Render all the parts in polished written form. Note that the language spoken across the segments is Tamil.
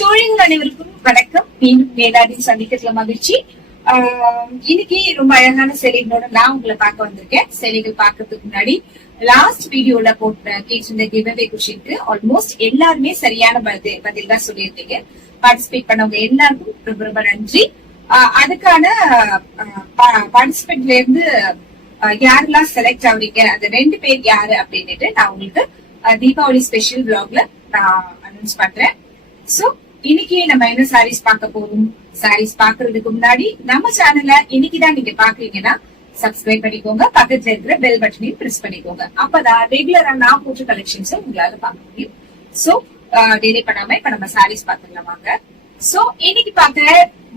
தோழிகள் அனைவருக்கும் வணக்கம். மீண்டும் வேளாடின் சந்திக்கிறதுல மகிழ்ச்சி. இன்னைக்கு ரொம்ப அழகான சேலைகளோட நான் உங்களை பார்க்க வந்திருக்கேன். சேலைகள் பார்க்கறதுக்கு முன்னாடி லாஸ்ட் வீடியோல போட்ட கேட்டிருந்த கிவ்அவே கொஸ்டினுக்கு ஆல்மோஸ்ட் எல்லாருமே சரியான பதில் தான் சொல்லியிருந்தீங்க. பார்ட்டிசிபேட் பண்ணவங்க எல்லாருக்கும் ரொம்ப ரொம்ப நன்றி. அதுக்கான பார்ட்டிசிபேட்ல இருந்து யாரெல்லாம் செலக்ட் ஆகுறீங்க, அந்த 2 பேர் யாரு அப்படின்னுட்டு நான் உங்களுக்கு தீபாவளி ஸ்பெஷல் vlogல நான் அனௌன்ஸ் பண்றேன். சோ இன்னைக்கு நம்ம என்ன சாரீஸ் பார்க்க போறோம். சாரீஸ் பாக்குறதுக்கு முன்னாடி நம்ம சேனல்ல இன்னைக்குதான் நீங்க பாக்குறீங்கன்னா சப்ஸ்கிரைப் பண்ணிக்கோங்க. பக்கத்துல இருக்கிற பெல் பட்டனையும் பிரஸ் பண்ணிக்கோங்க. அப்பதான் ரெகுலரா நான் போட்ட கலெக்ஷன்ஸ் உங்களால பார்க்க முடியும். சோ டிலே பண்ணாம இப்ப நம்ம சாரீஸ் பாத்துக்கலாம் வாங்க. சோ இன்னைக்கு பாக்குற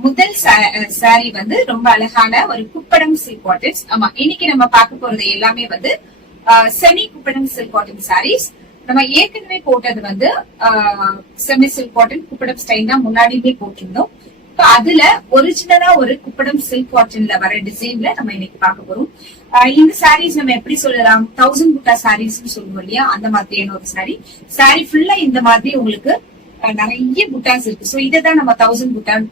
முதல் சாரி வந்து ரொம்ப அழகான ஒரு குப்படம் சில்க் காட்டன்ஸ். ஆமா, இன்னைக்கு நம்ம பார்க்க போறது எல்லாமே வந்து semi Kuppadam silk cotton saris. நம்ம ஏற்கனவே போட்டது வந்து semi silk cotton Kuppadam style தான் முன்னாடியே போட்டிருந்தோம். இப்ப அதுல ஒரிஜினலா ஒரு குப்படம் சில்க் காட்டன்ல வர டிசைன்ல நம்ம இன்னைக்கு பார்க்க போறோம். இந்த சாரீஸ் நம்ம எப்படி சொல்லலாம், 1000 புட்டா சாரீஸ் சொல்லுவோம் இல்லையா, அந்த மாதிரியான ஒரு சாரி ஃபுல்லா இந்த மாதிரி உங்களுக்கு நிறைய புட்டாஸ் இருக்கு. சோ இதான் நம்ம 1000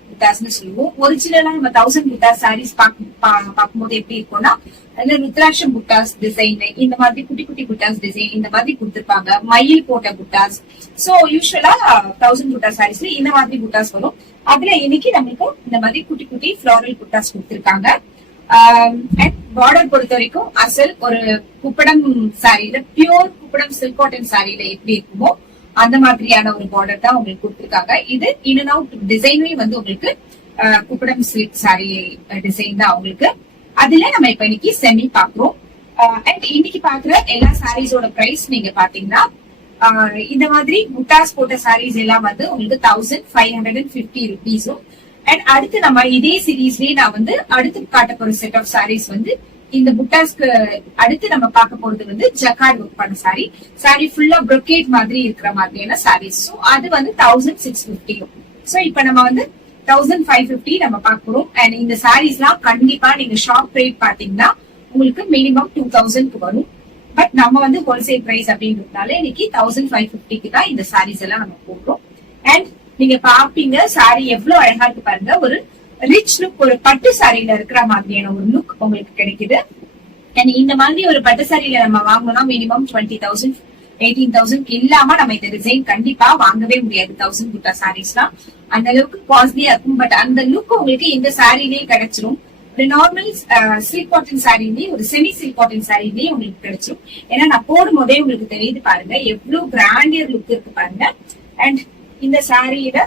புட்டாஸ்னு சொல்லுவோம். ஒரிஜினலா நம்ம 1000 புட்டாஸ் சாரீஸ் பார்க்கும்போது எப்படி இருக்கும்னா, அதுல ருத்ராட்சம் புட்டாஸ் டிசைன், இந்த மாதிரி குட்டி குட்டி புட்டாஸ் டிசைன் இந்த மாதிரி கொடுத்திருப்பாங்க. மயில் போட்ட புட்டாஸ். சோ யூஸ்வலா 1000 புட்டாஸ் சாரீஸ்ல இந்த மாதிரி புட்டாஸ் வரும். அதுல இன்னைக்கு நம்மளுக்கு இந்த மாதிரி குட்டி குட்டி ஃபிளாரல் புட்டாஸ் கொடுத்திருக்காங்க. பார்டர் பொறுத்த வரைக்கும் அசல் ஒரு Kuppadam சாரியில, pure Kuppadam silk cotton சாரியில எப்படி இருக்குமோ அந்த மாதிரியான ஒரு பார்டர் தான் உங்களுக்கு கொடுத்திருக்காங்க. இது இன் அண்ட் அவுட் டிசைனே வந்து உங்களுக்கு குப்படம் சில்க் சாரி டிசைன் தான் உங்களுக்கு. அதுல நம்ம இப்ப இன்னைக்கு செமி பாக்குறோம். அண்ட் இன்னைக்கு பாக்குற எல்லா சாரீஸோட பிரைஸ் நீங்க பாத்தீங்கன்னா, இந்த மாதிரி புட்டாஸ் போட்ட சாரீஸ் எல்லாம் வந்து உங்களுக்கு 1550 ருபீஸும். அண்ட் அடுத்து நம்ம இதே சீரீஸ்லயே நான் வந்து அடுத்து காட்ட போற செட் ஆஃப் சாரீஸ் வந்து இந்த புட்டாஸ்க்கு அடுத்து நம்ம பார்க்க போறது வந்து ஜக்கார்ட் ஒர்க் பண்ண சாரி ஃபுல்லா ப்ரொக்கேட் மாதிரி இருக்கிற மாதிரியான சாரீஸ். சோ அது வந்து 1650. சோ இப்ப நம்ம வந்து 1550 நம்ம பாக்குறோம். அண்ட் இந்த சாரீஸ் எல்லாம் கண்டிப்பா நீங்க ஷாப் ரேட் பாத்தீங்கன்னா உங்களுக்கு மினிமம் 2000க்கு வரும். பட் நம்ம வந்து ஹோல்சேல் பிரைஸ் அப்படின்றதுனால இன்னைக்கு 1550க்கு தான் இந்த சாரீஸ் எல்லாம் நம்ம போடுறோம். அண்ட் நீங்க பாப்பீங்க சாரி எவ்வளவு அழகா இருக்கு பாருங்க. ஒரு ரிச் லுக், ஒரு பட்டு சாரியில இருக்கிற மாதிரியான ஒரு லுக் உங்களுக்கு கிடைக்குது. அண்ட் இந்த மாதிரி ஒரு பட்டு சாரியில நம்ம வாங்கணும்னா மினிமம் 20,000 18,000 இல்லாம நம்ம இந்த டிசைன் கண்டிப்பா வாங்கவே முடியாது. 1000 புட்டா சாரீஸ்லாம் அந்த அளவுக்கு காஸ்ட்லியா இருக்கும். பட் அந்த லுக் உங்களுக்கு இந்த சாரிலேயே கிடைச்சிரும். ஒரு நார்மல் சில்க் காட்டன் சாரிலேயே, ஒரு செமி சில்க் காட்டன் சாரிலேயே உங்களுக்கு கிடைச்சிரும். ஏன்னா நான் போடும் போதே உங்களுக்கு தெரியுது பாருங்க எவ்வளவு கிராண்டியர் லுக் இருக்கு பாருங்க. அண்ட் இந்த சாரியோட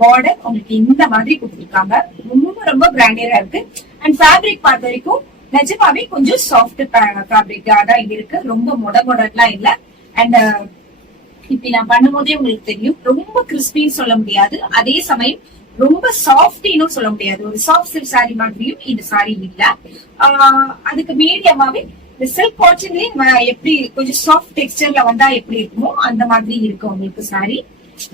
பார்டர் உங்களுக்கு இந்த மாதிரி கொடுத்திருக்காங்க. ரொம்ப ரொம்ப கிராண்டியரா இருக்கு. அண்ட் ஃபேப்ரிக் பார்த்த வரைக்கும் நிஜமாவே கொஞ்சம் சாஃப்ட் ஃபேப்ரிக்கா தான் இருக்கு. ரொம்ப மொடலாம் இல்ல. அண்ட் இப்படி நான் பண்ணும் போதே உங்களுக்கு தெரியும், ரொம்ப கிறிஸ்பின்னு சொல்ல முடியாது, அதே சமயம் ரொம்ப சாஃப்டின்னு சொல்ல முடியாது. ஒரு சாஃப்ட் சில்க் சாரி மாதிரியும் இந்த சாரி இல்ல. அதுக்கு மீடியமாவே இந்த சில்க் காட்டன்லயே எப்படி கொஞ்சம் சாஃப்ட் டெக்ஸ்டர்ல வந்தா எப்படி இருக்குமோ அந்த மாதிரி இருக்கு உங்களுக்கு சாரி.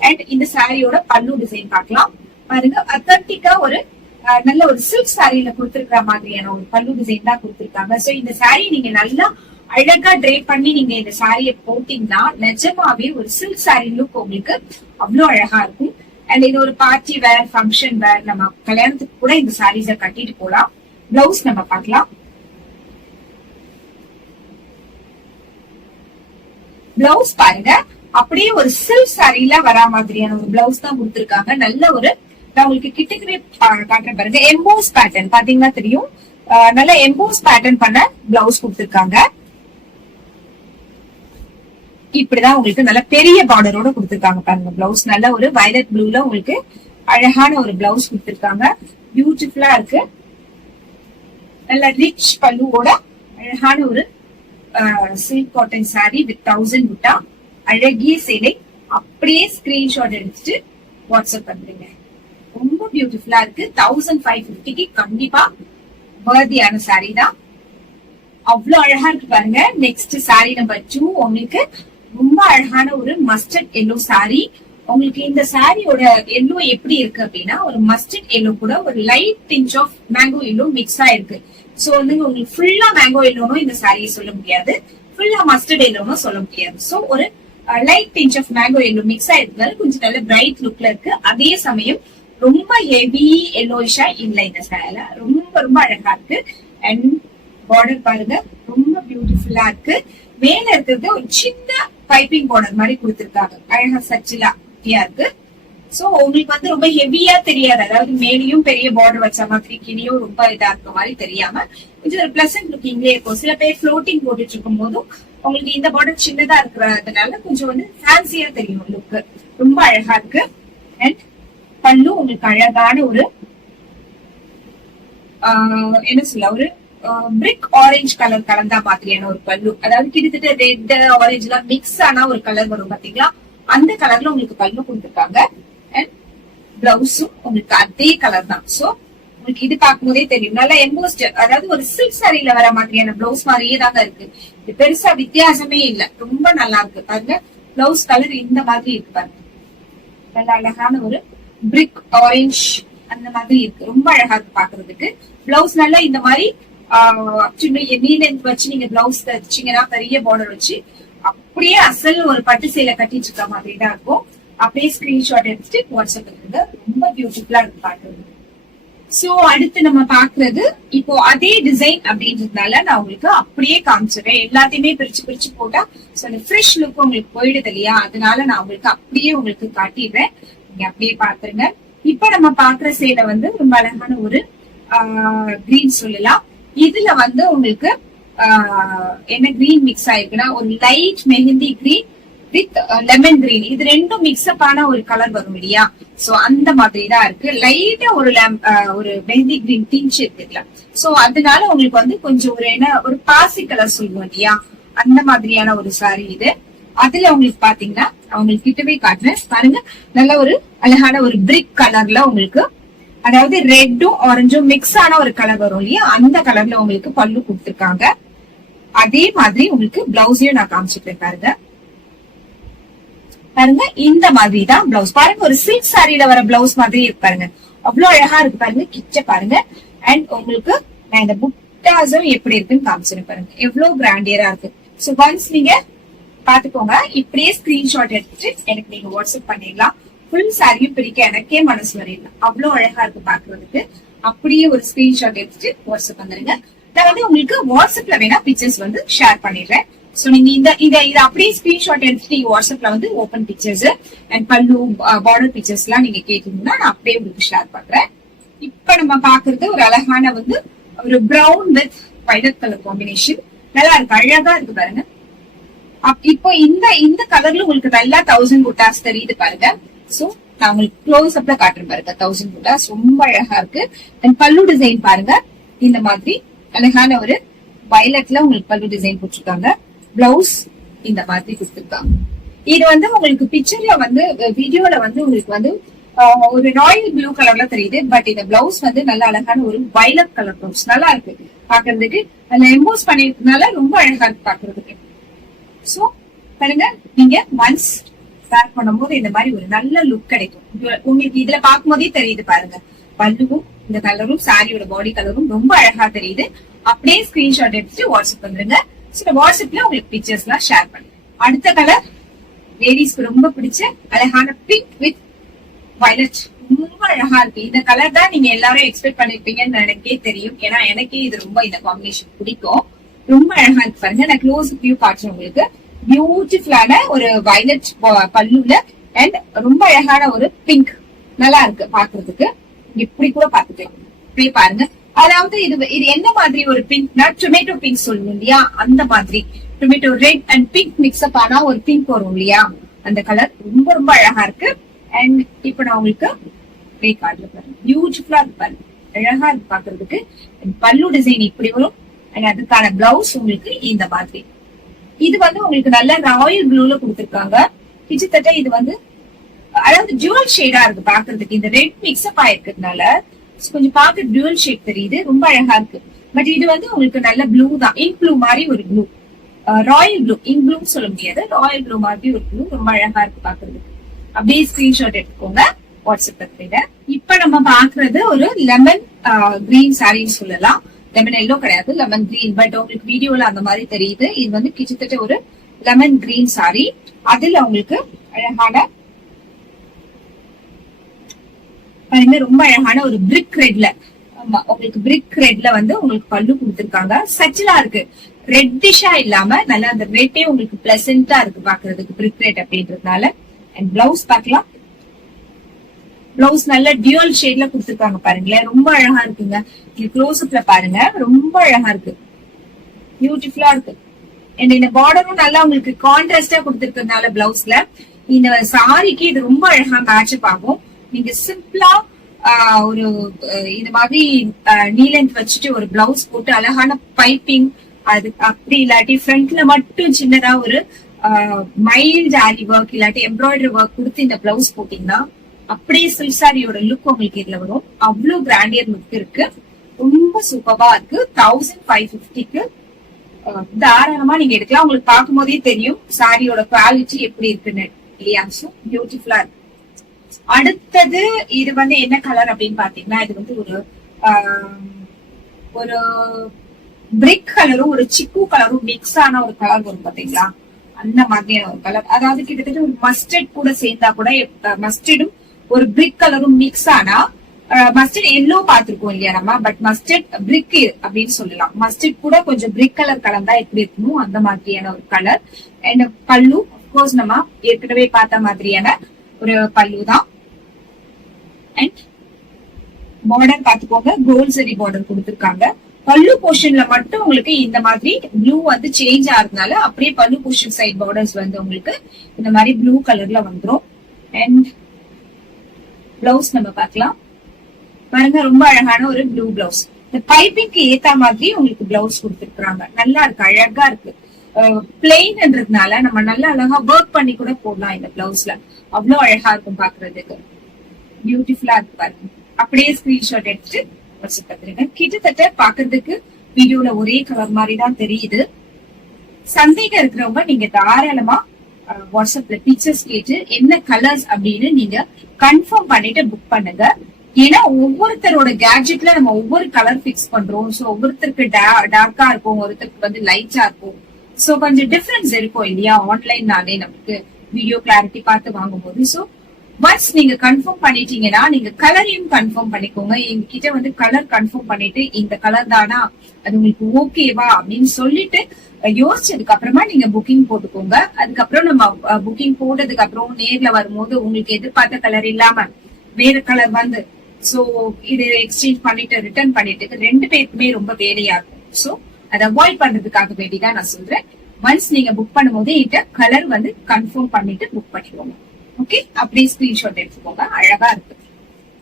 அண்ட் இந்த சாரியோட பல்லு டிசைன் பார்க்கலாம் பாருங்க. அத்தன்டிக்கா ஒரு நல்ல ஒரு சில்க் சாரியில கொடுத்திருக்கிற மாதிரியான ஒரு பல்லு டிசைன் தான் கொடுத்திருக்காங்க. சோ இந்த சாரி நீங்க நல்லா அழகா ட்ரேப் பண்ணி நீங்க இந்த சாரிய போட்டீங்கன்னா நிஜமாவே ஒரு சில்க் சாரி லுக் உங்களுக்கு அவ்வளவு அழகா இருக்கும். அண்ட் இது ஒரு பார்ட்டி வேர், ஃபங்க்ஷன் வேர், நம்ம கல்யாணத்துக்கு கூட இந்த சாரீஸ கட்டிட்டு போலாம். பிளவுஸ் நம்ம பார்க்கலாம். பிளவுஸ் பாருங்க, அப்படியே ஒரு சில்க் சாரியில வரா மாதிரியான ஒரு பிளவுஸ் தான் கொடுத்திருக்காங்க. நல்ல ஒரு, நான் உங்களுக்கு கிட்டக்கவே காட்டுறேன் பாருங்க, எம்போஸ் பேட்டர்ன் பாத்தீங்கன்னா தெரியும். நல்ல எம்போஸ் பேட்டர்ன் பண்ண பிளவுஸ் கொடுத்திருக்காங்க. இப்படிதான் உங்களுக்கு நல்ல பெரிய பார்டரோட கொடுத்திருக்காங்க பாருங்க. பிளவுஸ் நல்ல ஒரு வயலட் ப்ளூல உங்களுக்கு அழகான ஒரு பிளவுஸ் கொடுத்திருக்காங்க. பியூட்டிஃபுல்லா இருக்கு. நல்ல ரிச் பல்லுவோட அழகான ஒரு சில்க் காட்டன் சாரி வித் 1000 புட்டா. அழகிய சேலை. அப்படியே ஸ்கிரீன்ஷாட் எடுத்துட்டு வாட்ஸ்அப் பண்றீங்க. ரொம்ப பியூட்டிஃபுல்லா இருக்கு. 1550க்கு கண்டிப்பா வர்தியான சாரி தான். அவ்வளவு அழகா இருக்கு பாருங்க. நெக்ஸ்ட் சாரி நம்பர் 2 உங்களுக்கு ரொம்ப அழகான ஒரு மஸ்டர்ட் எல்லோ சாரி. உங்களுக்கு இந்த சாரியோட எல்லோ எப்படி இருக்கு அப்படின்னா, ஒரு மஸ்டர்ட் எல்லோ கூட ஒரு light tinge of mango yellow mix ஆயிருக்கு. சோ வந்து உங்களுக்கு ஃபுல்லா மேங்கோ எல்லோனும் இந்த சாரியை சொல்ல முடியாது, ஃபுல்லா மஸ்டர்ட் எல்லோனும் சொல்ல முடியாது. சோ ஒரு light pinch of mango yellow mix ஆயிருந்தாலும் கொஞ்சம் நல்ல பிரைட் லுக்ல இருக்கு. அதே சமயம் ரொம்ப ஹெவி எல்லோயிஷா இல்ல இந்த சேலை. ரொம்ப ரொம்ப அழகா இருக்கு. அண்ட் பார்டர் பாருங்க ரொம்ப பியூட்டிஃபுல்லா இருக்கு. மேல இருக்கிறது ஒரு சின்ன பைப்பிங் பார்டர் மாதிரி கொடுத்திருக்காங்க. அழகா சச்சிலா இருக்கு. சோ உங்களுக்கு வந்து ரொம்ப ஹெவியா தெரியாது. அதாவது மேலேயும் பெரிய பார்டர் வச்ச மாதிரி கீழேயும் ரொம்ப இதா இருக்க மாதிரி தெரியாம கொஞ்சம் ஒரு பிளசன்ட் லுக்கிங்லேயே இருக்கும். சில பேர் ஃப்ளோட்டிங் போட்டுட்டு இருக்கும் போதும் உங்களுக்கு இந்த பார்டர் சின்னதா இருக்கிறதுனால கொஞ்சம் வந்து ஃபேன்சியா தெரியும் லுக். ரொம்ப அழகா இருக்கு. அண்ட் பல்லு உங்களுக்கு அழகான ஒரு என்ன சொல்ல ஒரு பிரிக் ஆரஞ்சு கலர் கலந்தா மாதிரியான ஒரு பல்லு. அதாவது கிட்டத்தட்ட ரெட் ஆரஞ்சு எல்லாம் மிக்ஸ் ஆனா ஒரு கலர் வரும் பாத்தீங்களா, அந்த கலர்ல உங்களுக்கு பல்லு கொடுத்துருக்காங்க. அண்ட் பிளவுஸும் உங்களுக்கு அதே கலர் தான். சோ உங்களுக்கு இது பார்க்கும் போதே தெரியும் நல்லா எம்போஸ்ட், அதாவது ஒரு சில்க் சாரியில வர மாதிரியான பிளவுஸ் மாதிரியே தாங்க இருக்கு. இது பெருசா வித்தியாசமே இல்ல. ரொம்ப நல்லா இருக்கு பாருங்க. பிளவுஸ் கலர் இந்த மாதிரி இருக்கு பாருங்க. நல்ல அழகான ஒரு பிரிக் ஆரஞ்சு அந்த மாதிரி இருக்கு. ரொம்ப அழகா இருக்கு பாக்குறதுக்கு. பிளவுஸ் நல்லா இந்த மாதிரி வச்சு நீங்க பிளவுஸ் தச்சிங்கன்னா பெரிய பார்டர் வச்சு அப்படியே அசல் ஒரு பட்டு சேலை கட்டிட்டு இருக்க மாதிரி தான் இருக்கும். அப்படியே ஸ்கிரீன்ஷாட் எடுத்துட்டு வாட்ஸ்அப் பண்ணுங்க. ரொம்ப பியூட்டிஃபுல்லா இருக்கு பாக்குறது. சோ அடுத்து நம்ம பாக்குறது இப்போ அதே டிசைன் அப்படின்றதுனால நான் உங்களுக்கு அப்படியே காமிச்சிடுறேன். எல்லாத்தையுமே பிரிச்சு பிரிச்சு போட்டா ஃப்ரெஷ் லுக் உங்களுக்கு போயிடுது இல்லையா, அதனால நான் உங்களுக்கு அப்படியே உங்களுக்கு காட்டிடுறேன். நீங்க அப்படியே பாத்துருங்க. இப்ப நம்ம பாக்குற சேலை வந்து ரொம்ப அழகான ஒரு கிரீன் சொல்லலாம். இதுல வந்து உங்களுக்கு என்ன கிரீன் மிக்ஸ் ஆயிருக்குன்னா ஒரு light mehndi green with lemon green. இது ரெண்டும் மிக்ஸ்அப் ஆன ஒரு கலர் வரும் இல்லையா, சோ அந்த மாதிரி தான் இருக்கு. லைட்டா ஒரு மெஹந்தி கிரீன் டிஞ்ச் இருக்குல்ல, சோ அதனால உங்களுக்கு வந்து கொஞ்சம் ஒரு என்ன ஒரு பாசி கலர் சொல்லுவோம் இல்லையா, அந்த மாதிரியான ஒரு சாரி இது. அதுல உங்களுக்கு பாத்தீங்கன்னா அவங்களுக்கு கிட்டவே காட்டுறேன் பாருங்க. நல்ல ஒரு அழகான ஒரு பிரிக் கலர்ல உங்களுக்கு, அதாவது ரெட்டும் ஆரஞ்சும் மிக்ஸ் ஆன ஒரு கலர் வரும் இல்லையா, அந்த கலர்ல உங்களுக்கு பல்லு கொடுத்திருக்காங்க. அதே மாதிரி உங்களுக்கு பிளவுஸையும் நான் காமிச்சிட்டேன் பாருங்க. பாருங்க இந்த மாதிரி தான் பிளவுஸ். பாருங்க ஒரு சில்க் சாரியில வர பிளவுஸ் மாதிரி இருக்கு பாருங்க. அவ்வளவு அழகா இருக்கு பாருங்க. கிச்ச பாருங்க. அண்ட் உங்களுக்கு நான் இந்த புட்டாஸும் எப்படி இருக்குன்னு காமிச்சிருக்கேன் பாருங்க. எவ்வளவு கிராண்டியரா இருக்கு. சோ ஒன்ஸ் நீங்க பாத்துக்கோங்க. இப்படியே ஸ்கிரீன்ஷாட் எடுத்துட்டு எனக்கு நீங்க வாட்ஸ்அப் பண்ணிடலாம். ஃபுல் சாரியும் பிரிக்க எனக்கே மனசு வரையில. அவ்வளவு அழகா இருக்கு பாக்குறதுக்கு. அப்படியே ஒரு ஸ்கிரீன்ஷாட் எடுத்துட்டு வாட்ஸ்அப் வந்துருங்க. நான் வந்து உங்களுக்கு வாட்ஸ்அப்ல வேணா பிக்சர்ஸ் வந்து ஷேர் பண்ணிடுறேன். சோ நீங்க இந்த அப்படியே ஸ்கிரீன்ஷாட் எடுத்துட்டு நீங்க வாட்ஸ்அப்ல வந்து ஓபன் பிக்சர்ஸ் அண்ட் பல்லு பார்டர் பிக்சர்ஸ் எல்லாம் நீங்க கேட்டீங்கன்னா நான் அப்படியே உங்களுக்கு ஷேர் பண்றேன். இப்ப நம்ம பாக்குறது ஒரு அழகான வந்து ஒரு brown with violet colour combination. நல்லா இருக்கு, அழகா இருக்கு பாருங்க. இப்போ இந்த கலர்ல உங்களுக்கு நல்லா 1000 புட்டாஸ் தெரியுது பாருங்க. சோ நான் உங்களுக்கு க்ளோஸ் அப்ல காட்டுறேன் பாருங்க. 1000 புட்டாஸ் ரொம்ப அழகா இருக்கு. அண்ட் பல்லு டிசைன் பாருங்க. இந்த மாதிரி அழகான ஒரு வயலட்ல உங்களுக்கு பல்லு டிசைன் போட்டிருக்காங்க. பிளவுஸ் இந்த மாதிரி கொடுத்திருக்காங்க. இது வந்து உங்களுக்கு பிக்சர்ல வந்து வீடியோல வந்து உங்களுக்கு வந்து ஒரு ராயல் ப்ளூ கலர்ல தெரியுது. பட் இந்த பிளவுஸ் வந்து நல்ல அழகான ஒரு வயலட் கலர் பிளவுஸ். நல்லா இருக்கு பாக்குறதுக்கு. அதுல எம்போஸ் பண்ணிருக்கனால ரொம்ப அழகா இருக்கு பாக்குறதுக்கு. சோ பாருங்க, நீங்க ஒன்ஸ் பேக் பண்ணும்போது இந்த மாதிரி ஒரு நல்ல லுக் கிடைக்கும் உங்களுக்கு. இதுல பார்க்கும் போதே தெரியுது பாருங்க. பல்லுவும் இந்த கலரும் சாரியோட பாடி கலரும் ரொம்ப அழகா தெரியுது. அப்படியே ஸ்கிரீன்ஷாட் எடுத்துட்டு வாட்ஸ்அப் பண்ணுங்க. வாட்ஸ்அப்ல உங்களுக்கு பிக்சர்ஸ் எல்லாம் ஷேர் பண்ணுங்க. அடுத்த கலர் லேடிஸ்க்கு ரொம்ப பிடிச்ச அழகான பிங்க் வித் வயலட். ரொம்ப அழகா இருக்கு. இந்த கலர் தான் நீங்க எல்லாரும் எக்ஸ்பெக்ட் பண்ணிருப்பீங்கன்னு எனக்கே தெரியும். ஏன்னா எனக்கே இது ரொம்ப இந்த காம்பினேஷன் பிடிக்கும். ரொம்ப அழகா இருக்கு பாருங்க. நான் க்ளோஸ் வியூ காட்டுறேன் உங்களுக்கு. பியூட்டிஃபுல்லான ஒரு வயலட் பல்லுல அண்ட் ரொம்ப அழகான ஒரு பிங்க். நல்லா இருக்கு பாக்குறதுக்கு. இப்படி கூட பாத்துக்கலாம். இப்படி பாருங்க. அதாவது இது என்ன மாதிரி ஒரு பிங்க்னா டொமேட்டோ பிங்க் சொல்லுவோம் இல்லையா, அந்த மாதிரி tomato red and pink mix up ஆனா ஒரு பிங்க் வரும் இல்லையா, அந்த கலர் ரொம்ப ரொம்ப அழகா இருக்கு. அண்ட் இப்ப நான் உங்களுக்கு கார்டுல பாருங்க. பியூட்டிஃபுல்லா இருக்கு பாருங்க. அழகா இருக்கு பாக்குறதுக்கு. பல்லு டிசைன் இப்படி வரும். அண்ட் அதுக்கான பிளவுஸ் உங்களுக்கு இந்த மாதிரி. இது வந்து உங்களுக்கு நல்ல ராயல் ப்ளூல கொடுத்திருக்காங்க. கிட்டத்தட்ட இது வந்து அதாவது ஜுவல் ஷேடா இருக்கு பாக்குறதுக்கு. இந்த ரெட் மிக்ஸ்அப் ஆயிருக்கிறதுனால கொஞ்சம் பார்க்க டியூவல் ஷேட் தெரியுது. ரொம்ப அழகா இருக்கு. பட் இது வந்து உங்களுக்கு நல்ல ப்ளூ தான். இங்க் ப்ளூ மாதிரி ஒரு blue. Royal blue, ink blue சொல்ல முடியாது, ராயல் ப்ளூ மாதிரி ஒரு ப்ளூ. ரொம்ப அழகா இருக்கு பாக்குறதுக்கு. அப்படியே ஸ்கிரீன்ஷாட் எடுத்துக்கோங்க வாட்ஸ்அப் பத்தில. இப்ப நம்ம பாக்குறது ஒரு லெமன் கிரீன் சாரின்னு சொல்லலாம். லெமன் எல்லோ கிடையாது, லெமன் கிரீன். பட் உங்களுக்கு வீடியோல அந்த மாதிரி தெரியுது. இது வந்து கிட்டத்தட்ட ஒரு லெமன் கிரீன் சாரி. அதுல உங்களுக்கு அழகான பாருங்க, ரொம்ப அழகான ஒரு பிரிக் ரெட்ல, உங்களுக்கு பிரிக் ரெட்ல வந்து உங்களுக்கு பல்லு கொடுத்திருக்காங்க. சச்சிலா இருக்கு, ரெட்டிஷா இல்லாம நல்லா அந்த ரெட்டே உங்களுக்கு பிளசண்டா இருக்கு பாக்குறதுக்கு, பிரிக் ரெட் அப்படின்றதுனால. அண்ட் பிளவுஸ் பாக்கலாம், பிளவுஸ் நல்ல டியூவல் ஷேட்ல கொடுத்திருக்காங்க பாருங்களேன், ரொம்ப அழகா இருக்குங்க. க்ளோஸ் அப்ல பாருங்க, ரொம்ப அழகா இருக்கு, பியூட்டிஃபுல்லா இருக்கு. அண்ட் இந்த பார்டரும் நல்லா உங்களுக்கு கான்ட்ராஸ்டா கொடுத்திருக்கிறதுனால பிளவுஸ்ல இந்த சாரிக்கு இது ரொம்ப அழகா மேட்சப் ஆகும். நீங்க சிம்பிளா ஒரு இந்த மாதிரி நீ லென்த் வச்சுட்டு ஒரு பிளவுஸ் போட்டு அழகான பைப்பிங், அது அப்படி இல்லாட்டி ஃப்ரண்ட்ல மட்டும் சின்னதா ஒரு மைல்ட் ஆரி ஒர்க் இல்லாட்டி எம்ப்ராய்டரி ஒர்க் கொடுத்து இந்த பிளவுஸ் போட்டீங்கன்னா அப்படியே சில்க் சாரியோட லுக் உங்களுக்கு இதுல வரும். அவ்வளவு கிராண்டியர் லுக் இருக்கு, ரொம்ப சூப்பரா இருக்கு. 1550க்கு தாராளமா நீங்க எடுக்கலாம். உங்களுக்கு பார்க்கும் போதே தெரியும் சாரியோட குவாலிட்டி எப்படி இருக்குன்னு இல்லையா? சோ பியூட்டிஃபுல்லா இருக்கு. அடுத்தது இது வந்து என்ன கலர் அப்படின்னு பாத்தீங்கன்னா, இது வந்து ஒரு பிரிக் கலரும் ஒரு சிக்கு கலரும் மிக்ஸ் ஆன ஒரு கலர் வரும் பாத்தீங்களா, அந்த மாதிரியான ஒரு கலர். அதாவது கிட்டத்தட்ட ஒரு மஸ்டர்ட் கூட சேர்ந்தா கூட, மஸ்டர்டும் ஒரு பிரிக் கலரும் மிக்ஸ் ஆனா, மஸ்டர்ட் எல்லோ பாத்துருக்கோம் இல்லையா நம்ம, பட் மஸ்டர்ட் பிரிக் அப்படின்னு சொல்லலாம். மஸ்டர்ட் கூட கொஞ்சம் பிரிக் கலர் கலந்தா எப்படி இருக்கணும் அந்த மாதிரியான ஒரு கலர். அண்ட் பல்லு அப்கோர்ஸ் நம்ம ஏற்கனவே பார்த்த மாதிரியான ஒரு பல்லு தான். அண்ட் பார்டர் பாத்துக்கோங்க, கோல்ட் சரி பார்டர் கொடுத்திருக்காங்க. பல்லு போர்ஷன்ல மட்டும் உங்களுக்கு இந்த மாதிரி ப்ளூ வந்து சேஞ்ச் ஆகுறதுனால அப்படியே பல்லு போர்ஷன் சைட் பார்டர்ஸ் வந்து உங்களுக்கு இந்த மாதிரி ப்ளூ கலர்ல வந்துரும். அண்ட் பிளவுஸ் நம்ம பார்க்கலாம் பாருங்க, ரொம்ப அழகான ஒரு ப்ளூ பிளவுஸ். இந்த பைப்பிங்க்கு ஏத்த மாதிரி உங்களுக்கு பிளவுஸ் கொடுத்திருக்காங்க, நல்லா இருக்கு, அழகா இருக்கு. பிளெயின்ன்றதுனால நம்ம நல்லா அழகா ஒர்க் பண்ணி கூட போடலாம் இந்த பிளவுஸ்ல, அவ்வளவு அழகா இருக்கும் பாக்குறதுக்கு, பியூட்டிஃபுல்லா இருக்கு பாருங்க. அப்படியே ஸ்கிரீன்ஷாட் எடுத்து வச்சு பாத்துருங்க. கிட்டத்தட்ட பாக்குறதுக்கு வீடியோல ஒரே கலர் மாதிரி தான் தெரியுது. சந்தேகம் இருக்கிறவங்க நீங்க தாராளமா வாட்ஸ்அப்ல பிக்சர்ஸ் கேட்டு என்ன கலர்ஸ் அப்படின்னு நீங்க கன்ஃபார்ம் பண்ணிட்டு புக் பண்ணுங்க. ஏன்னா ஒவ்வொருத்தரோட கேட்ஜெட்ல நம்ம ஒவ்வொரு கலர் பிக்ஸ் பண்றோம். சோ ஒவ்வொருத்தருக்கு டார்க்கா இருக்கும், ஒருத்தருக்கு வந்து லைட்டா இருக்கும். சோ கொஞ்சம் டிஃபரன்ஸ் இருக்கும் இல்லையா, ஆன்லைன்னாலே நமக்கு வீடியோ கிளாரிட்டி பார்த்து வாங்கும் போது. சோ ஒன்ஸ் நீங்க கன்ஃபார்ம் பண்ணிட்டீங்கன்னா நீங்க கலரையும் கன்ஃபார்ம் பண்ணிக்கோங்க. எங்ககிட்ட வந்து கலர் கன்ஃபார்ம் பண்ணிட்டு இந்த கலர் தானா, அது உங்களுக்கு ஓகேவா அப்படின்னு சொல்லிட்டு யோசிச்சதுக்கு அப்புறமா நீங்க புக்கிங் போட்டுக்கோங்க. அதுக்கப்புறம் நம்ம புக்கிங் போட்டதுக்கு அப்புறம் நேர்ல வரும்போது உங்களுக்கு எதிர்பார்த்த கலர் இல்லாம வேற கலர் வந்து சோ இது எக்ஸ்சேஞ்ச் பண்ணிட்டு ரிட்டர்ன் பண்ணிட்டு ரெண்டு பேருக்குமே ரொம்ப வேலையா இருக்கும். சோ அதை அவாய்ட் பண்றதுக்காக வேண்டிதான் நான் சொல்றேன். ஒன்ஸ் நீங்க புக் பண்ணும்போது இந்த கலர் வந்து கன்ஃபார்ம் பண்ணிட்டு புக் பண்ணிக்கோங்க. ஓகே, அப்படியே ஸ்கிரீன்ஷாட் எடுத்துக்கோங்க, அழகா இருக்கு.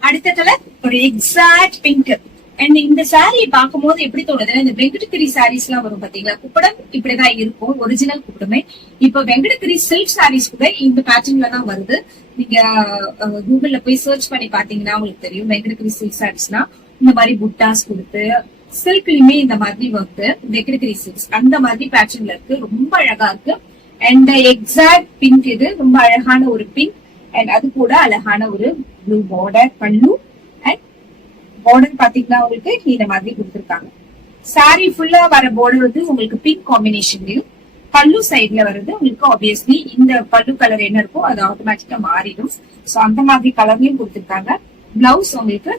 அடுத்த கலர் ஒரு எக்ஸாக்ட் பிங்க். அண்ட் இந்த சாரியை பார்க்கும் போது எப்படி தோணுதுன்னா, இந்த வெங்கடகிரி சாரீஸ் எல்லாம் வரும் பாத்தீங்களா, குப்படம் இப்படிதான் இருக்கும், ஒரிஜினல் குப்படமே. இப்ப வெங்கடகிரி சில்க் சாரீஸ் கூட இந்த பேட்டர்ன்ல தான் வருது. நீங்க கூகுள்ல போய் சர்ச் பண்ணி பாத்தீங்கன்னா உங்களுக்கு தெரியும். வெங்கடகிரி சில்க் சாரீஸ்னா இந்த மாதிரி புட்டாஸ் கொடுத்து, சில்க்லயுமே இந்த மாதிரி வந்து வெங்கடகிரி சில்க்ஸ் அந்த மாதிரி பேட்டர்ன்ல இருக்கு, ரொம்ப அழகா இருக்கு. அண்ட் எக்ஸாக்ட் பிங்க், இது ரொம்ப அழகான ஒரு பிங்க். அண்ட் அது கூட அழகான ஒரு ப்ளூ பார்டர் பல்லு. அண்ட் பார்டர் பாத்தீங்கன்னா உங்களுக்கு இந்த மாதிரி கொடுத்திருக்காங்க. சாரி ஃபுல்லா வர பார்டர் வந்து உங்களுக்கு பிங்க் காம்பினேஷன்லயும், பல்லு சைட்ல வருது உங்களுக்கு ஆப்வியஸ்லி இந்த பல்லு கலர் என்ன இருக்கோ அது ஆட்டோமேட்டிக்கா மாறிடும். சோ அந்த மாதிரி கலர்லயும் கொடுத்திருக்காங்க. பிளவுஸ் உங்களுக்கு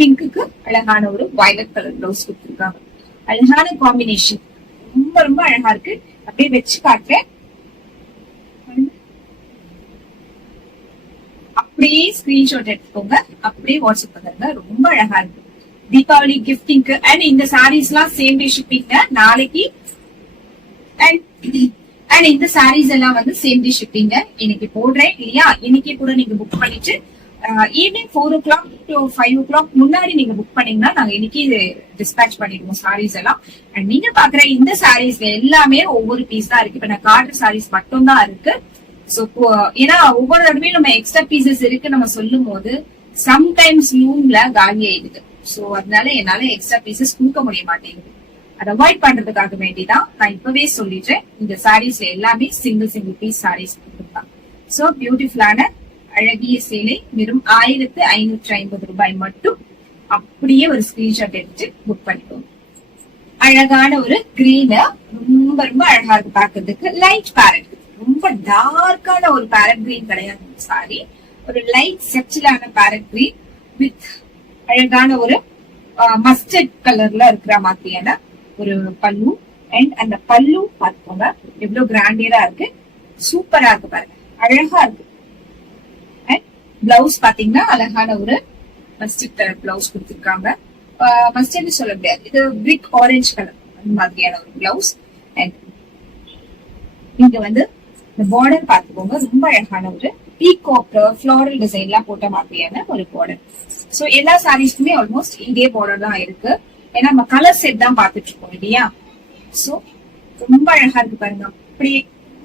பிங்க்குக்கு அழகான ஒரு வயலட் கலர் பிளவுஸ் கொடுத்திருக்காங்க. அழகான காம்பினேஷன், ரொம்ப ரொம்ப அழகா இருக்கு. அப்படியே வச்சு காட்டுறேன், அப்படியே ஸ்கிரீன்ஷாட் எடுத்துக்கோங்க, அப்படியே வாட்ஸ்அப் பண்ணுங்க, ரொம்ப அழகா இருக்கு. தீபாவளி கிஃப்டிங்க்கு. அண்ட் இந்த சாரீஸ் எல்லாம் சேம் டே ஷிப்பிங் நாளைக்கு. அண்ட் இந்த சாரீஸ் எல்லாம் வந்து சேம் டே ஷிப்பிங் இன்னைக்கு போடுறேன் இல்லையா, இன்னைக்கு கூட நீங்க புக் பண்ணிட்டு ஈவினிங் 4 o'clock to 5 o'clock முன்னாடி நீங்க புக் பண்ணீங்கன்னா நாங்க இன்னைக்கு டிஸ்பேச் பண்ணிடுவோம் சாரீஸ் எல்லாம். அண்ட் நீங்க பாக்குற இந்த சாரீஸ்ல எல்லாமே ஒவ்வொரு பீஸ் தான் இருக்கு. இப்ப நான் காட்டுற சாரீஸ் மட்டும் தான் இருக்கு. சோ ஏன்னா ஒவ்வொரு தடவையும் நம்ம எக்ஸ்ட்ரா பீசஸ் இருக்கு நம்ம சொல்லும் போது சம்டைம்ஸ் லூம்ல காலி ஆயிடுது. சோ அதனால என்னால எக்ஸ்ட்ரா பீசஸ் கொடுக்க முடிய மாட்டேங்குது. அதை அவாய்ட் பண்றதுக்காக வேண்டிதான் நான் இப்பவே சொல்லிடுறேன். இந்த சாரீஸ்ல எல்லாமே சிங்கிள் பீஸ் சாரீஸ் கொடுத்துருக்காங்க. சோ பியூட்டிஃபுல்லான அழகிய சேலை வெறும் 1550 ரூபாய் மட்டும். அப்படியே ஒரு ஸ்கிரீன்ஷாட் எடுத்து புக் பண்ணிக்கோங்க. அழகான ஒரு கிரீன், ரொம்ப ரொம்ப ரொம்ப அழகா இருக்கு பாக்குறதுக்கு. லைட் பேரட், ரொம்ப டார்க்கான ஒரு பேரட் கிரீன் கிடையாது சாரி, ஒரு லைட் செச்சிலான பேரட் கிரீன் வித் அழகான ஒரு மஸ்டர்ட் கலர்ல இருக்கிற மாதிரியான ஒரு பல்லு. அண்ட் அந்த பல்லு பார்த்துக்கோங்க எவ்வளவு கிராண்டியரா இருக்கு, சூப்பரா இருக்கு பாருங்க, அழகா இருக்கு. அண்ட் பிளவுஸ் பாத்தீங்கன்னா அழகான ஒரு மஸ்டர்ட் கலர் பிளவுஸ் கொடுத்திருக்காங்க. மஸ்டர்ட் சொல்ல முடியாது, இது பிரிக் ஆரஞ்சு கலர் அந்த மாதிரியான ஒரு பிளவுஸ். அண்ட் இங்க வந்து இந்த பார்டர் பாத்துக்கோங்க, ரொம்ப அழகான ஒரு பீகாக் ஃபிளாரல் டிசைன் எல்லாம் போட்ட மாதிரியான ஒரு பார்டர். சோ எல்லா சாரீஸ்க்குமே ஆல்மோஸ்ட் இதே பார்டர் தான் இருக்கு, ஏன்னா நம்ம கலர் செட் தான் பாத்துட்டு இருக்கோம் இல்லையா. சோ ரொம்ப அழகா இருக்கு பாருங்க, அப்படியே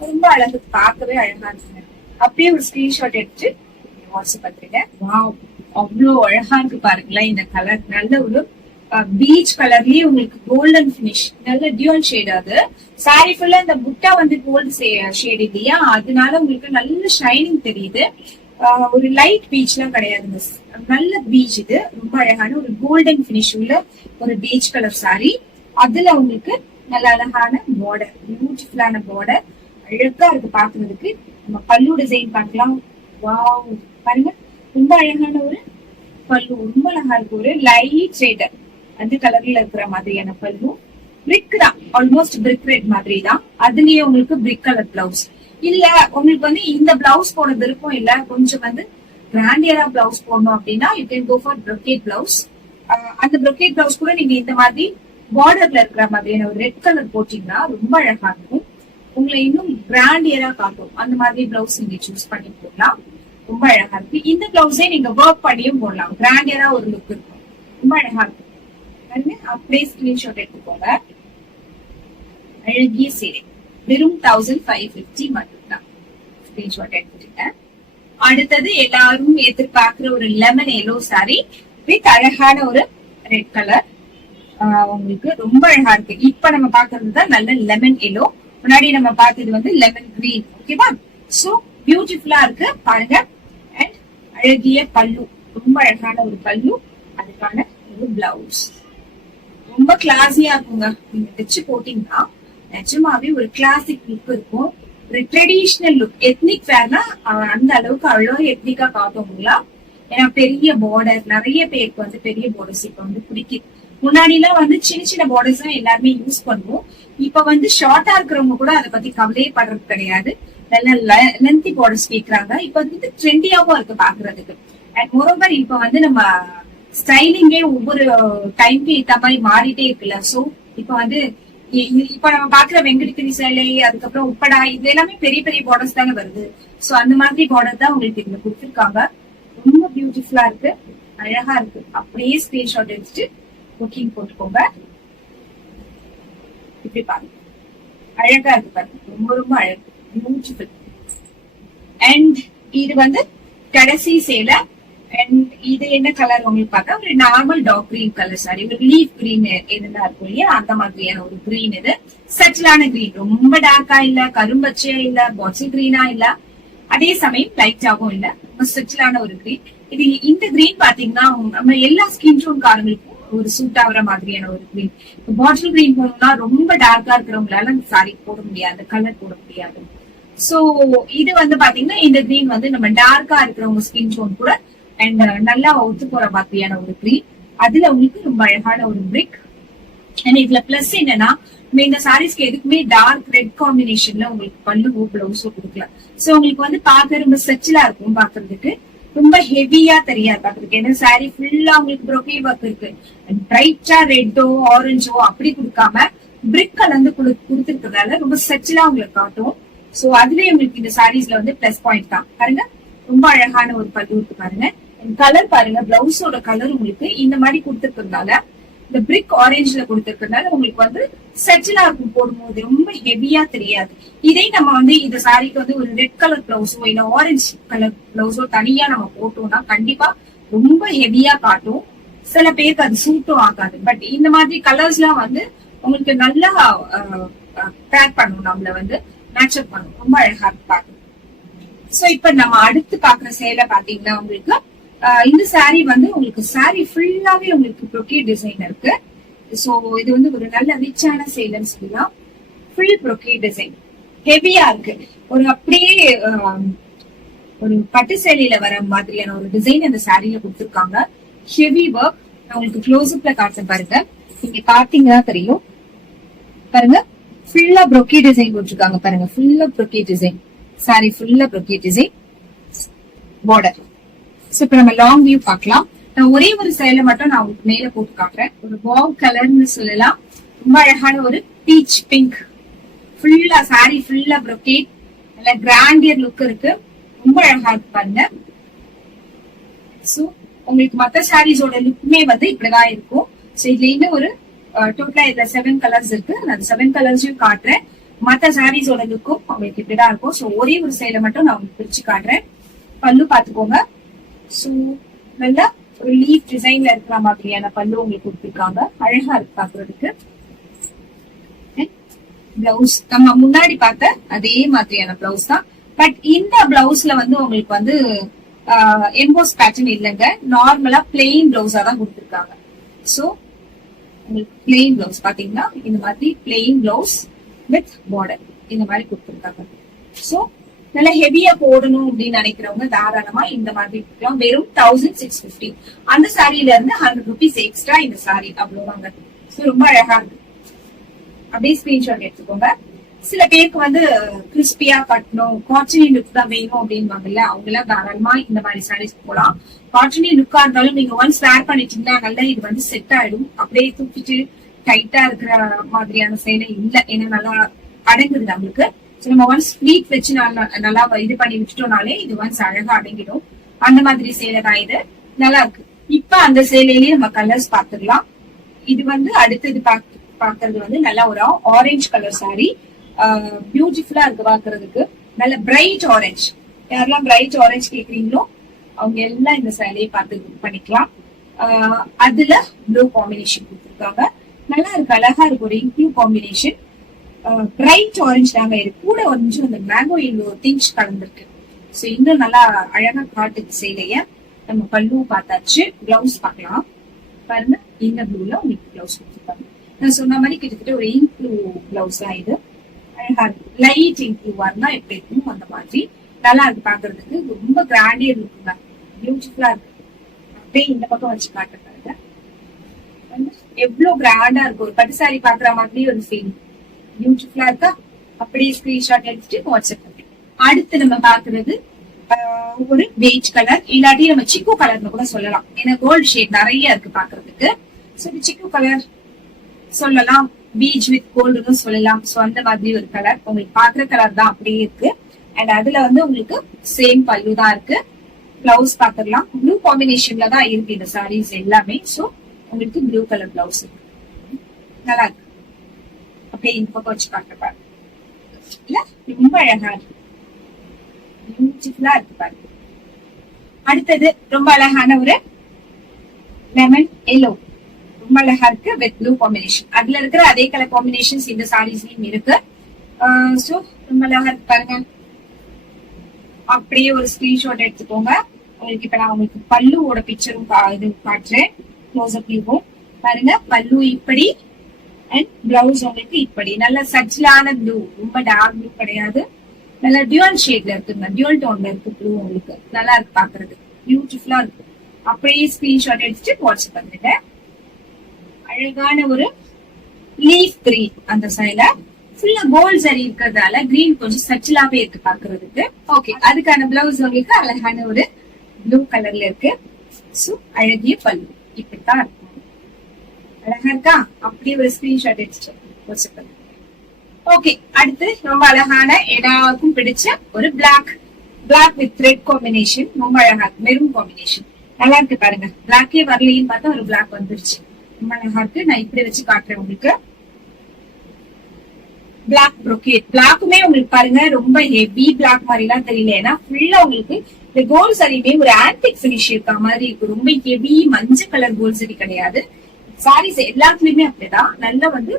ரொம்ப அழகு, பார்க்கவே அழகா இருக்குங்க. அப்படியே ஒரு ஸ்கிரீன்ஷாட் எடுத்து வாட்ஸ்அப் பண்றீங்க. வாவ், அவ்வளவு அழகா இருக்கு பாருங்களேன் இந்த கலர். நல்ல ஒரு பீச் கலர்லயே உங்களுக்கு கோல்டன் பினிஷ், நல்ல டியூல் ஷேட். அது சாரி ஃபுல்லா இந்த புட்டா வந்து கோல்டு ஷேட் இல்லையா, அதனால உங்களுக்கு நல்ல ஷைனிங் தெரியுது. ஒரு லைட் பீச் எல்லாம் கிடையாது, நல்ல பீச். இது ரொம்ப அழகான ஒரு கோல்டன் பினிஷ் உள்ள ஒரு பீச் கலர் சாரி. அதுல உங்களுக்கு நல்ல அழகான பார்டர், பியூட்டிஃபுல்லான பார்டர், அழகா இருக்கு பாக்குறதுக்கு. நம்ம பல்லு டிசைன் பார்க்கலாம். வாவ் பாருங்க, ரொம்ப அழகான ஒரு பல்லு, ரொம்ப அழகா இருக்கு. ஒரு லைட் ஷேட் அந்த கலர்ல இருக்கிற மாதிரியான பல்லு. பிரிக் தான், ஆல்மோஸ்ட் பிரிக் ரெட் மாதிரி தான். அதுலயே உங்களுக்கு பிரிக் கலர் பிளவுஸ். இல்ல உங்களுக்கு வந்து இந்த பிளவுஸ் போட விருப்பம் இல்ல, கொஞ்சம் வந்து கிராண்டியரா பிளவுஸ் போடணும் அப்படின்னா you can go for brocade blouse. அந்த ப்ரொக்கேட் பிளவுஸ் கூட நீங்க இந்த மாதிரி பார்டர்ல இருக்கிற மாதிரியான ஒரு ரெட் கலர் போட்டீங்கன்னா ரொம்ப அழகா இருக்கும், உங்களை இன்னும் கிராண்டியரா காட்டும். அந்த மாதிரி பிளவுஸ் நீங்க சூஸ் பண்ணி போடலாம், ரொம்ப அழகா இருக்கு. இந்த பிளவுஸே நீங்க ஒர்க் பண்ணியும் போடலாம், கிராண்டியரா ஒரு லுக் இருக்கும், ரொம்ப அழகா இருக்கும். அப்படியே ஸ்கிரீன்ஷாட் எடுத்துக்கோங்க. அழகிய சேலை வெறும் 1550 மட்டும்தான். ஸ்கிரீன்ஷாட் எடுத்துட்டீங்க. அடுத்தது எல்லாரும் எதிர்பார்க்கிற ஒரு லெமன் எல்லோ சாரி வித் அழகான ஒரு ரெட் கலர். உங்களுக்கு ரொம்ப அழகா இருக்கு. இப்ப நம்ம பாக்குறது தான் நல்ல லெமன் எல்லோ, முன்னாடி நம்ம பார்த்தது வந்து லெமன் கிரீன். ஓகேவா? சோ பியூட்டிஃபுல்லா இருக்கு பாருங்க. அண்ட் அழகிய பல்லு, ரொம்ப அழகான ஒரு பல்லு, அதுக்கான ஒரு பிளவுஸ் ரொம்ப கிளாஸியா இருக்குங்க. நீங்க தைச்சு போட்டீங்கன்னா நிஜமாவே ஒரு கிளாசிக் லுக் இருக்கும், ஒரு ட்ரெடிஷனல் லுக். எத்னிக் வேர்னா அந்த அளவுக்கு அவ்வளவு எத்னிக்கா காட்டுங்களா, ஏன்னா பெரிய பார்டர், நிறைய பேருக்கு வந்து பெரிய பார்டர்ஸ் இப்ப வந்து பிடிக்குது. முன்னாடி எல்லாம் வந்து சின்ன சின்ன பார்டர்ஸ் தான் எல்லாருமே யூஸ் பண்ணுவோம். இப்ப வந்து ஷார்ட்டா இருக்கிறவங்க கூட அதை பத்தி கவலையே படுறது கிடையாது, நல்ல லென்த்தி பார்டர்ஸ் கேக்குறாங்க. இப்ப வந்து ட்ரெண்டியாவும் இருக்கு பாக்குறதுக்கு. அண்ட் மோரோவர் இப்ப வந்து நம்ம ஸ்டைலிங்கே ஒவ்வொரு டைம்க்கு ஏத்த மாதிரி மாறிட்டே இருக்குல்ல. சோ இப்ப வந்து இப்ப நம்ம பாக்குற வெங்கடகிரி சேலை, அதுக்கப்புறம் உப்படா, இது எல்லாமே பெரிய பெரிய பார்டர்ஸ் தானே வருது. சோ அந்த மாதிரி பார்டர் தான் உங்களுக்கு இதுல கொடுத்திருக்காங்க. ரொம்ப பியூட்டிஃபுல்லா இருக்கு, அழகா இருக்கு. அப்படியே ஸ்கிரீன்ஷாட் எடுத்துட்டு புக்கிங் போட்டுக்கோங்க. இப்படி பாருங்க, அழகா இருக்கு பாருங்க, ரொம்ப ரொம்ப அழகு, பியூட்டிஃபுல். அண்ட் இது வந்து கடைசி சேலை. அண்ட் இது என்ன கலர் உங்களுக்கு பார்த்தா ஒரு normal dark green colour sari, ஒரு லீஃப் கிரீன் என்னதான் இருக்கும் இல்லையா, அந்த மாதிரியான ஒரு கிரீன். இது சட்டிலான கிரீன், ரொம்ப டார்க்கா இல்ல, கரும்பச்சையா இல்ல, பாட்டில் கிரீனா இல்ல, அதே சமயம் லைட்டாவும் இல்ல, ரொம்ப சட்டிலான ஒரு கிரீன். இது இந்த கிரீன் பாத்தீங்கன்னா நம்ம எல்லா ஸ்கின் டோன் காரங்களுக்கும் ஒரு சூட் ஆகுற மாதிரியான ஒரு கிரீன். பாட்டில் கிரீன் போனோம்னா ரொம்ப டார்க்கா இருக்கிறவங்களால அந்த சாரி போட முடியாது, கலர் போட முடியாது. சோ இது வந்து பாத்தீங்கன்னா இந்த கிரீன் வந்து நம்ம டார்க்கா இருக்கிறவங்க ஸ்கின் டோன் கூட அண்ட் நல்லா ஒத்து போற மாதிரியான ஒரு கிரீன். அதுல உங்களுக்கு ரொம்ப அழகான ஒரு பிரிக். அண்ட் இதுல பிளஸ் என்னன்னா, இந்த சாரீஸ்க்கு எதுக்குமே டார்க் ரெட் காம்பினேஷன்ல உங்களுக்கு பல்லுவோ பிளவுஸோ கொடுக்கலாம். சோ உங்களுக்கு வந்து பார்க்க ரொம்ப ஸ்ட்ரெச்சிலா இருக்கும், பாக்குறதுக்கு ரொம்ப ஹெவியா தெரியாது பாக்குறதுக்கு. ஏன்னா சாரி ஃபுல்லா உங்களுக்கு ப்ரொக்கேட் ஒர்க் இருக்கு. பிரைட்டா ரெட்டோ ஆரஞ்சோ அப்படி கொடுக்காம பிரிக் கலந்து கொடுத்துருக்கிறதால ரொம்ப ஸ்ட்ரெச்சிலா உங்களுக்கு காட்டும். சோ அதுவே உங்களுக்கு இந்த சாரீஸ்ல வந்து பிளஸ் பாயிண்ட் தான். பாருங்க, ரொம்ப அழகான ஒரு பல்லு இருக்கு பாருங்க. கலர் பாருங்க, பிளவுஸோட கலர் உங்களுக்கு இந்த மாதிரி கொடுத்துருக்கிறதுனால, இந்த பிரிக் ஆரஞ்சுல கொடுத்துருக்கிறதுனால உங்களுக்கு வந்து செட்டிலா இருக்கும், போடும்போது ரொம்ப ஹெவியா தெரியாது. இதே நம்ம வந்து இந்த சாரிக்கு வந்து ஒரு ரெட் கலர் பிளவுஸோ இல்ல ஆரஞ்சு கலர் பிளவுஸோ தனியா நம்ம போட்டோம்னா கண்டிப்பா ரொம்ப ஹெவியா காட்டும், சில பேருக்கு அது சூட்டும் ஆகாது. பட் இந்த மாதிரி கலர்ஸ் எல்லாம் வந்து உங்களுக்கு நல்லா பேக் பண்ணும், நம்மள வந்து மேட்சப் பண்ணும், ரொம்ப அழகா பார்க்கணும். சோ இப்ப நம்ம அடுத்து பாக்குற சேலை பாத்தீங்கன்னா உங்களுக்கு இந்த சாரி வந்து உங்களுக்கு சாரி ஃபுல்லாவே உங்களுக்கு ப்ரொக்கேட் டிசைன் இருக்கு. சோ இது வந்து ஒரு நல்ல ரிச்சான சேலைன்னு சொல்லலாம். ஃபுல் brocade டிசைன் ஹெவியா இருக்கு. ஒரு அப்படியே ஒரு பட்டு சேலையில வர மாதிரியான ஒரு டிசைன் அந்த சாரியில கொடுத்திருக்காங்க. Heavy work. நான் உங்களுக்கு க்ளோஸ் அப்ல காட்டுறேன் பாருங்க. நீங்க பாத்தீங்கன்னா தெரியும் பாருங்க. ஃபுல்லா brocade டிசைன் போட்டிருக்காங்க பாருங்க. ஃபுல்லா brocade டிசைன் சாரி, ஃபுல்லா brocade டிசைன் பார்டர். சோ இப்ப நம்ம லாங் வியூ பார்க்கலாம். நான் ஒரே ஒரு சேலை மட்டும் நான் உங்களுக்கு மேல போட்டு காட்டுறேன். ஒரு வாவ் கலர்னு சொல்லலாம். ரொம்ப அழகான ஒரு பீச் பிங்க். ஃபுல்லா சாரி ஃபுல்லா brocade. நல்ல கிராண்டியர் லுக் இருக்கு. ரொம்ப அழகா இருக்கு பாருங்க. சோ உங்களுக்கு மத்த சாரீஸோட லுக்குமே வந்து இப்படிதான் இருக்கும். சோ இதுல இன்னும் ஒரு டோட்டலா இதுல 7 கலர்ஸ் இருக்கு. அந்த 7 கலர்ஸையும் காட்டுறேன். மத்த சாரீஸோட லுக்கும் உங்களுக்கு இப்படிதான் இருக்கும். சோ ஒரே ஒரு சேலை மட்டும் நான் உங்களுக்கு பிரிச்சு காட்டுறேன். பல்லு பாத்துக்கோங்க. சோ நல்லா ஒரு லீஃப் டிசைன்ல இருக்கிற மாதிரியான பல்லு உங்களுக்கு கொடுத்திருக்காங்க. அழகா இருக்கு பாக்குறதுக்கு. பிளவுஸ் நம்ம முன்னாடி பார்த்த அதே மாதிரியான பிளவுஸ் தான். பட் இந்த பிளவுஸ்ல வந்து உங்களுக்கு வந்து எம்போஸ் பேட்டர்ன் இல்லைங்க. நார்மலா பிளெயின் பிளவுஸா தான் கொடுத்திருக்காங்க. சோ உங்களுக்கு பிளெயின் பிளவுஸ் பாத்தீங்கன்னா இந்த மாதிரி பிளெயின் பிளவுஸ் வித் பார்டர் இந்த மாதிரி கொடுத்திருக்காங்க. சோ நல்லா ஹெவியா போடணும் அப்படின்னு நினைக்கிறவங்க தாராளமா இந்த மாதிரி கொடுக்கலாம். வெறும் 1650. அந்த சாரியில இருந்து 100 rupees எக்ஸ்ட்ரா இந்த சாரி அவ்வளவுதாங்க. சோ ரொம்ப அழகா இருக்கு. அப்படியே ஸ்கிரீன்ஷாட் எடுத்துக்கோங்க. சில பேருக்கு வந்து கிறிஸ்பியா கட்டணும், காட்டனி லுக் தான் வேணும் அப்படின்வாங்கல்ல, அவங்க எல்லாம் தாராளமா இந்த மாதிரி சாரீஸ் போலாம். காட்டனி லுக்கா இருந்தாலும் நீங்க ஒன்ஸ் வேர் பண்ணிட்டீங்கன்னா நல்லா இது வந்து செட் ஆயிடும். அப்படியே தூக்கிட்டு டைட்டா இருக்கிற மாதிரியான சேலை இல்ல, ஏன்னா நல்லா அடங்குது நம்மளுக்கு. நம்ம ஒன்ஸ் ஸ்வீட் வச்சு நல்லா இது பண்ணி விட்டுட்டோம்னாலே இது ஒன்ஸ் அழகா அடங்கிடும். அந்த மாதிரி சேலை தான் இது. நல்லா இருக்கு. இப்ப அந்த சேலையிலேயே நம்ம கலர்ஸ் பாத்துக்கலாம். இது வந்து அடுத்தது பாக்குறது வந்து நல்லா ஒரு ஆரஞ்சு கலர் சாரி. பியூட்டிஃபுல்லா இருக்கு பாக்குறதுக்கு. நல்ல பிரைட் ஆரஞ்சு. யாரெல்லாம் பிரைட் ஆரஞ்சு கேக்குறீங்களோ அவங்க எல்லாம் இந்த சேலையை பார்த்து பண்ணிக்கலாம். அதுல ப்ளூ காம்பினேஷன் கொடுத்துருக்காங்க. நல்லா இருக்கு, அழகா இருக்கு. ஒரு இங்க்ளூ காம்பினேஷன். பிரைட் ஆரஞ்சு தாங்க இருக்கு. கூட கொஞ்சம் அந்த மேங்கோ எல்லோ திங்ஸ் கலந்துருக்கு. சோ இன்னும் நல்லா அழகா காட்டுது சேலைய. நம்ம பல்லு பார்த்தாச்சு. பிளவுஸ் பார்க்கலாம் பாருங்க. இந்த ப்ளூல உங்களுக்கு பிளவுஸ் கொடுத்துருக்காங்க. நான் சொன்ன மாதிரி கிட்டத்தட்ட ஒரு இங்க் ப்ளூ பிளவுஸ் தான் இது. அழகா இருக்கு. லைட் இங்க் ப்ளூவா இருந்தா எப்படி இருக்கும் அந்த மாதிரி நல்லா இருக்கு பாக்குறதுக்கு. ரொம்ப கிராண்டியர் இருக்குங்க. பியூட்டிஃபுல்லா இருக்கு. அப்படியே இந்த பக்கம் வச்சு காட்டுறாங்க. எவ்வளவு கிராண்டா இருக்கு. ஒரு பட்டு சாரி பாக்குற மாதிரி ஒரு ஃபீல். பியூட்டிஃபுல்லா இருக்கா? அப்படியே ஸ்கிரீன்ஷாட் எடுத்துட்டு வாட்ஸ்அப் பண்ணுங்க. அடுத்து நம்ம பாக்குறது ஒரு பெய்ஜ் கலர், இல்லாட்டி நம்ம சிக்கு கலர்னு கூட சொல்லலாம். ஏன்னா கோல்ட் ஷேட் நிறைய இருக்கு பாக்குறதுக்கு. சோ சிக்கு கலர் சொல்லலாம், பீச் வித் கோல்டுன்னு சொல்லலாம். சோ அந்த மாதிரி ஒரு கலர் உங்களுக்கு பாக்குற கலர் தான் அப்படியே இருக்கு. அண்ட் அதுல வந்து உங்களுக்கு சேம் பல்லு தான் இருக்கு. பிளவுஸ் பாத்துக்கலாம். ப்ளூ காம்பினேஷன்ல தான் இருக்கு இந்த சாரீஸ் எல்லாமே. சோ உங்களுக்கு ப்ளூ கலர் பிளவுஸ் இருக்கு. நல்லா இருக்கு. அப்படியே இந்த பக்கம் வச்சு காட்டுறேன். இல்ல ரொம்ப அழகா இருக்கு. பியூட்டிஃபுல்லா இருக்கு பாருங்க. அடுத்தது ரொம்ப அழகான ஒரு லெமன் எல்லோ. ரொம்ப அழகா இருக்கு வித் ப்ளூ காம்பினேஷன். அதுல இருக்கிற அதே கலர் காம்பினேஷன்ஸ் இந்த சாரீஸ்லயும் இருக்கு. சோ ரொம்ப அழகா இருக்கு பாருங்க. அப்படியே ஒரு ஸ்கிரீன்ஷாட் எடுத்துக்கோங்க. உங்களுக்கு இப்ப நான் உங்களுக்கு பல்லுவோட பிக்சரும் இது காட்டுறேன். க்ளோஸ் அப் வியூவும் பாருங்க. பல்லு இப்படி அண்ட் பிளவுஸ் உங்களுக்கு இப்படி நல்ல சச்சிலான ப்ளூ. ரொம்ப டார்க் ப்ளூ கிடையாது. நல்ல டியூல் ஷேட்ல இருக்குங்க. டியூல் டோன்ல இருக்கு ப்ளூ. உங்களுக்கு நல்லா இருக்கு பாக்குறது. பியூட்டிஃபுல்லா இருக்கு. அப்படியே ஸ்கிரீன்ஷாட் எடுத்துட்டு வாட்ஸ்அப் பண்ணிட்டு அழகான ஒரு லீஃப் கிரீன். அந்த சைடுல ஃபுல்லா கோல்ட் சரி இருக்கிறதால கிரீன் கொஞ்சம் சச்சிலாவே இருக்கு பாக்குறதுக்கு. ஓகே, அதுக்கான பிளவுஸ் உங்களுக்கு அழகான ஒரு ப்ளூ கலர்ல இருக்கு. சோ அழகிய பல்லு இப்படித்தான் இருக்கும். அழகா இருக்கா? அப்படியே ஒரு ஸ்கிரீன்ஷாட் எடுத்துட்டு வாட்ஸ்அப் பண்ணுங்க. ஓகே, அடுத்து ரொம்ப அழகான எல்லாருக்கும் பிடிச்ச ஒரு பிளாக் வித் ரெட் காம்பினேஷன். ரொம்ப அழகா இருக்கு. மெரூன் காம்பினேஷன் நல்லா இருக்கு பாருங்க. பிளாக்கே வரலையும் பார்த்தா ஒரு பிளாக் வந்துருச்சு. ரொம்ப அழகா இருக்கு. நான் இப்படி வச்சு காட்டுறேன் உங்களுக்கு. Black brocade. பிளாக்குமே உங்களுக்கு பாருங்க ரொம்ப ஹெவி பிளாக் மாதிரி எல்லாம் தெரியல. ஏன்னா ஃபுல்லா உங்களுக்கு இந்த கோல்ட் சரியுமே ஒரு ஆன்டிக் பினிஷ் இருக்க மாதிரி இருக்கு. ரொம்ப ஹெவி மஞ்சள் கலர் கோல்ட் சரி கிடையாது. சாரீஸ் எல்லாத்துலயுமே அப்படிதான். நல்ல வந்து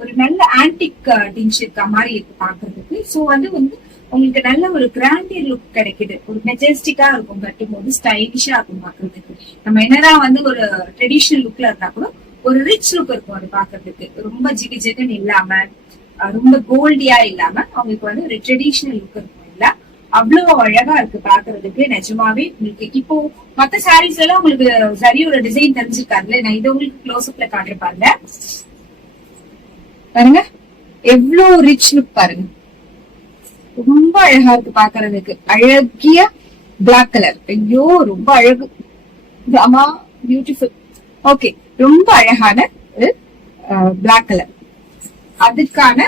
ஒரு நல்ல ஆன்டிக் டிஞ்ச் இருக்க மாதிரி இருக்கு பாக்குறதுக்கு. சோ வந்து உங்களுக்கு நல்ல ஒரு கிராண்டியர் லுக் கிடைக்குது. ஒரு மெஜஸ்டிக்கா இருக்கும் கட்டும் போது. ஸ்டைலிஷா இருக்கும் பாக்குறதுக்கு. நம்ம என்னதான் வந்து ஒரு ட்ரெடிஷனல் லுக்ல இருந்தா கூட ஒரு ரிச் லுக் இருக்கும் அது பாக்குறதுக்கு. ரொம்ப ஜிகு ஜிகுன்னு இல்லாம ரொம்ப கோல்டியா இல்லாம அவங்களுக்கு வந்து ஒரு ட்ரெடிஷனல் லுக் இருக்கும் இல்ல, அவ்வளவு அழகா இருக்கு பாக்குறதுக்கு. நிஜமாவே உங்களுக்கு இப்போ மத்த சாரீஸ் எல்லாம் உங்களுக்கு சரியோட டிசைன் தெரிஞ்சிருக்காருல்ல, நான் இதை உங்களுக்கு க்ளோஸ் அப்ல காட்டுறேன் பாருங்க. பாருங்க எவ்வளவு ரிச் லுக் பாருங்க, ரொம்ப அழகா இருக்கு பாக்குறதுக்கு. அழகிய பிளாக் கலர், ஐயோ ரொம்ப அழகு, ஆமா பியூட்டிஃபுல். ஓகே, ரொம்ப அழகான ஒரு பிளாக் கலர். அதுக்கான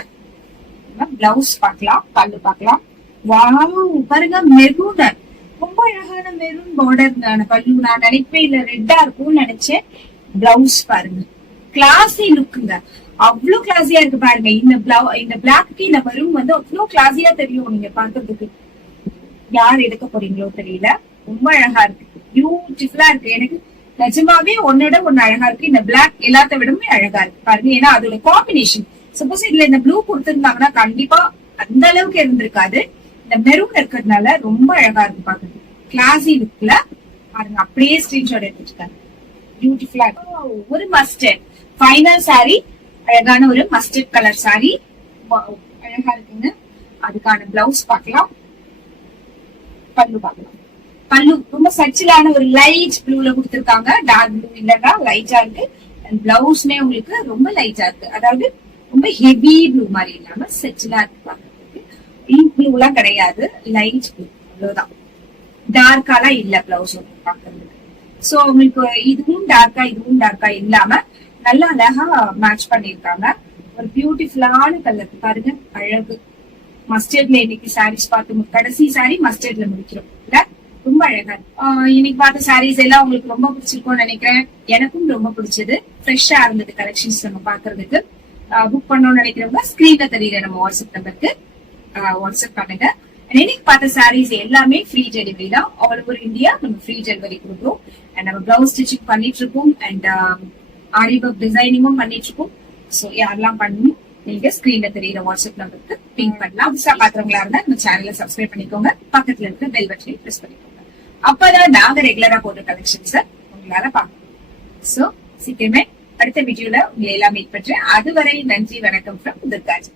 பிளவுஸ் பார்க்கலாம், பல்லு பார்க்கலாம். வாவ் பாருங்க, மெரூன், ரொம்ப அழகான மெரூன் பார்டர் பல்லு. நான் நினைப்பேன் இல்ல ரெட்டா இருக்கும்னு நினைச்சேன். பிளவுஸ் பாருங்க, கிளாசி லுக்குங்க, அவ்வளவு கிளாஸியா இருக்கு பாருங்க. இந்த பிளாக்கு இந்த மெரூன் வந்து அவ்வளவு கிளாஸியா தெரியும் நீங்க பாக்குறதுக்கு. யார் எடுக்க போறீங்களோ தெரியல, ரொம்ப அழகா இருக்கு, பியூட்டிஃபுல்லா இருக்கு. எனக்கு நிஜமாவே ஒன்னோட ஒன்னு அழகா இருக்கு. இந்த பிளாக் எல்லாத்த விடமே அழகா இருக்கு பாருங்க. ஏன்னா அதோட காம்பினேஷன், சப்போஸ் இதுல இந்த ப்ளூ கொடுத்திருந்தாங்கன்னா கண்டிப்பா அந்த அளவுக்கு இருந்திருக்காது. இந்த மெரூன் இருக்கிறதுனால ரொம்ப அழகா இருக்கு பாக்குறது. கிளாசி லுக்ல பாருங்க, அப்படியே ஸ்கிரீன்ஷாட் எடுத்துருக்காங்க, பியூட்டிஃபுல்லா இருக்கு. ஒரு மஸ்டர்ட் ஃபைனல் சாரி, அழகான ஒரு மஸ்டர்ட் கலர் சாரி, அழகா இருக்குங்க. அதுக்கான பிளவுஸ் பார்க்கலாம், பல்லு பார்க்கலாம். பல்லு ரொம்ப சச்சிலான ஒரு லைட் ப்ளூல கொடுத்திருக்காங்க, டார்க் ப்ளூ இல்லன்னா லைட்டா இருக்கு. அண்ட் பிளவுஸ்மே உங்களுக்கு ரொம்ப லைட்டா இருக்கு, அதாவது ரொம்ப ஹெவி ப்ளூ மாதிரி இல்லாம சச்சிலா இருக்கு பாக்குறதுக்கு. இங்க் ப்ளூ எல்லாம் கிடையாது, லைட் ப்ளூ அவ்வளவுதான், டார்க்காலாம் இல்ல பிளவுஸ் பாக்குறதுக்கு. சோ உங்களுக்கு இதுவும் டார்க்கா இல்லாம நல்லா அழகா மேட்ச் பண்ணிருக்காங்க. ஒரு பியூட்டிஃபுல்லான கலர் பாருங்க, அழகு. மஸ்டர்ட்ல இன்னைக்கு சாரீஸ் பார்த்து கடைசி சாரி மஸ்டர்ட்ல முடிக்கிறோம் இல்ல, ரொம்ப அழகா இருக்கு. இன்னைக்கு பார்த்த சாரீஸ் எல்லாம் உங்களுக்கு ரொம்ப பிடிச்சிருக்கும்னு நினைக்கிறேன். எனக்கும் ரொம்ப பிடிச்சது, ஃப்ரெஷ்ஷா இருந்தது கலெக்ஷன்ஸ் நம்ம பாக்குறதுக்கு. புக் பண்ணணும்னு நினைக்கிறவங்க ஸ்கிரீன்ல தெரியல நம்ம வாட்ஸ்அப் நம்பருக்கு வாட்ஸ்அப் பண்ணுங்க. இன்னைக்கு பார்த்த சாரீஸ் எல்லாமே ஃப்ரீ டெலிவரி தான், ஆல் ஓவர் இந்தியா நம்ம ஃப்ரீ டெலிவரி கொடுக்குறோம். அண்ட் நம்ம பிளவுஸ் ஸ்டிச்சிங் பண்ணிட்டு இருக்கோம், அண்ட் ஆரி ஒர்க் டிசைனிங்கும் பண்ணிட்டு இருக்கோம். சோ யாரெல்லாம் பண்ணணும் நீங்க ஸ்கிரீன்ல தெரியுற வாட்ஸ்அப் நம்பருக்கு பிங் பண்ணலாம். புதுசா பாக்குறவங்களா இருந்தா நம்ம சேனலை சப்ஸ்கிரைப் பண்ணிக்கோங்க, பக்கத்துல இருக்க பெல் பட்டனை பிரஸ் பண்ணிக்கோங்க. அப்பதான் நாங்க ரெகுலரா போடுற கலெக்ஷன்ஸ் உங்களால பார்க்கணும். சோ சீக்கிரமே அடுத்த வீடியோல உங்களை எல்லாம் மீட் பண்றேன். அதுவரை நன்றி, வணக்கம் ஃப்ரம் துர்காஜி.